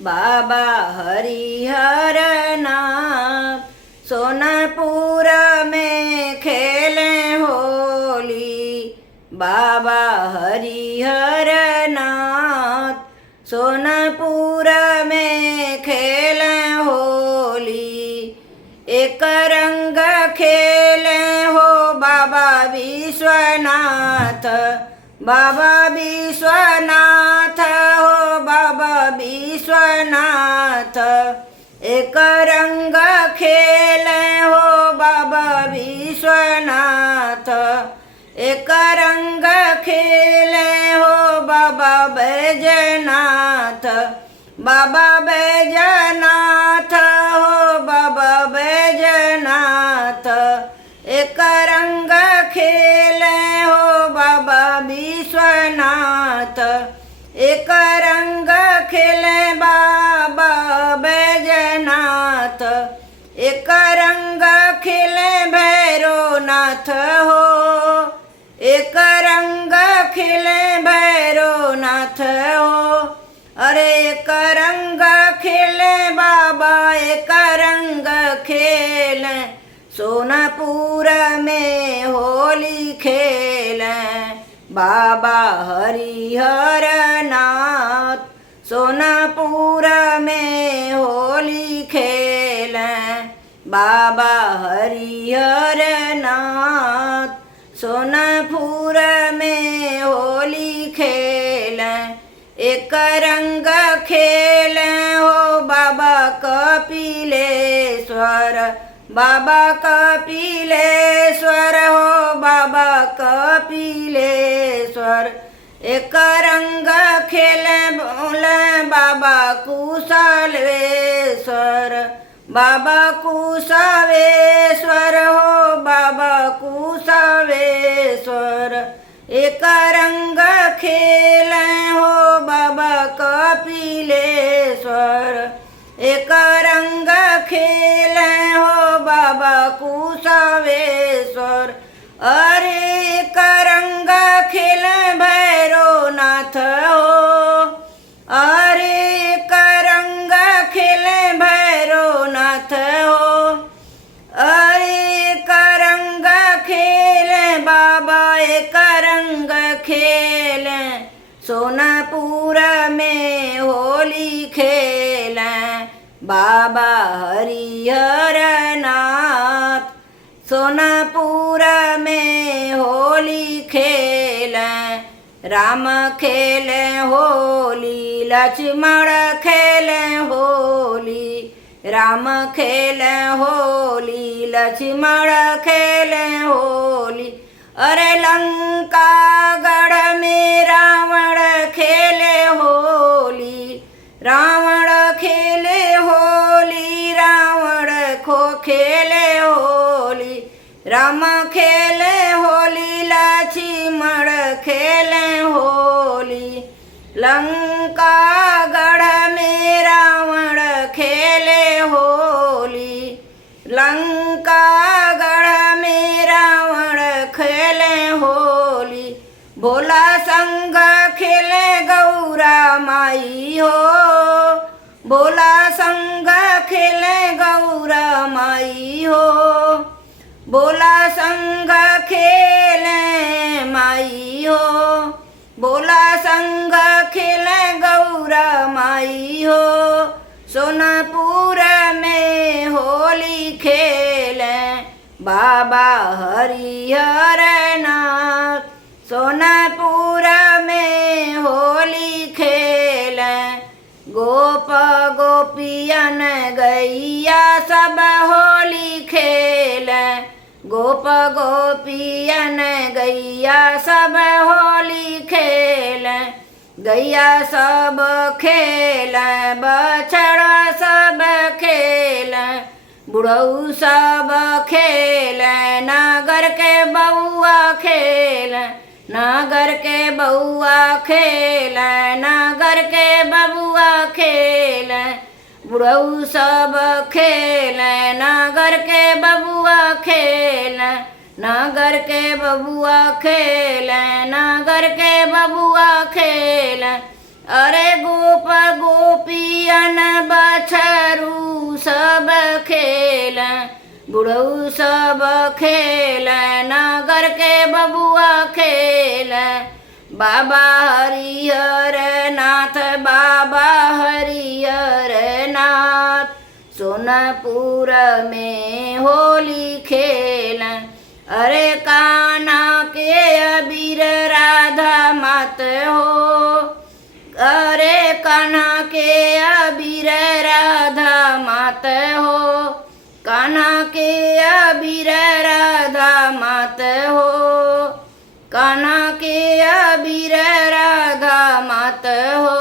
बाबा हरिहर नाथ सोनपुर में खेले होली। बाबा हरिहर नाथ सोनपुर में खेले होली। एक रंग खेले हो बाबा विश्वनाथ, बाबा विश्वनाथ हो बाबा विश्वनाथ। एक रंग खेले हो बाबा विश्वनाथ, एक रंग खेले हो बाबा बैजनाथ, बाबा बैजनाथ हो बाबा बैजनाथ। एक रंग खेले हो बाबा विश्वनाथ, एक रंग खेले बाबा बैजनाथ। एक रंग खेले भैरवनाथ हो, एक रंग खेले भैरवनाथ हो। अरे एक रंग खेले बाबा, एक रंग खेले सोनपुर में होली खेले। बाबा हरिहर नाथ सोनपुर में होली खेले। बाबा हरिहर नाथ सोनपुर में होली खेले। एक रंग खेले हो बाबा कपिलेश्वर, बाबा कपिलेश्वर हो बाबा कपिलेश्वर। एक रंग खेले बोले बाबा कुशलेश्वर, बाबा कुशवेश्वर हो बाबा कुशवेश्वर। एक रंग खेले हो बाबा कपिलेश्वर, एक रंग खेले हो बाबा कुशवेश्वर। अरे एक रंग खेले भैरवनाथ हो, अरे एक रंग खेले भैरवनाथ हो। अरे एक रंग खेले बाबा, एक रंग खेले सोनपुर में होली खेले। बाबा हरिहर नाथ सोनपुर में होली खेले। राम खेले होली, लक्ष्मण खेले होली, राम खेले होली, लक्ष्मण खेले होली। अरे लंका गढ़ में रावण खेले होली, रावण खेले होली, रावण को खेले होली। राम खेले होली, लक्ष्मण खेले होली। लंका गढ़ में रावण खेले होली, लंका गढ़ में रावण खेले होली। भोला संग खेले गौरा माई हो, भोला संग खेले गौरा माई हो। भोला संग खेले माई हो, भोला संग खेले गौरा माई हो। सोनपुर में होली खेले बाबा हरिहर नाथ सोनपुर में होली खेले। गोप गोपियन गैया सब होली खेले, गोप गोपियन गैया सब होली खेले। गैया सब खेले, बछड़ा सब खेले, बुढ़ऊ सब खेले। नगर के बउआ खेले, नगर के बउआ खेले, नगर के बबुआ खेले। बुढ़ऊ सब खेले, नगर के बबुआ खेले, नगर के बबुआ खेले, नगर के बबुआ खेले। अरे गोप गोपियन बुढ़ऊ सब खेल नगर के बबुआ खेल बाबा हरिहर नाथ बाबा हरिहर नाथ सोनपुर में होली खेल अरे कान्हा के अबीर राधा मात हो अरे कान्हा के अबीर राधा मात हो कान्हा के अबीर राधा मात हो कान्हा के अबीर राधा मात हो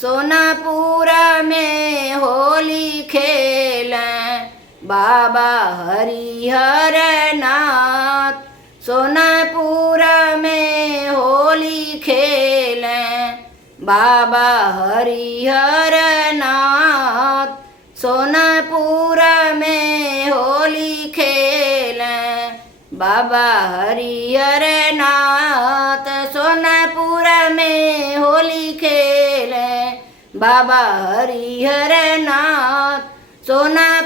सोनापुर में होली खेल बाबा हरिहर नाथ सोनापुर में होली खेल बाबा हरिहर नाथ सोनापुर में होली खेल बाबा हरिहर नाथ सोनापुर में होली खेल बाबा हरिहर नाथ सोना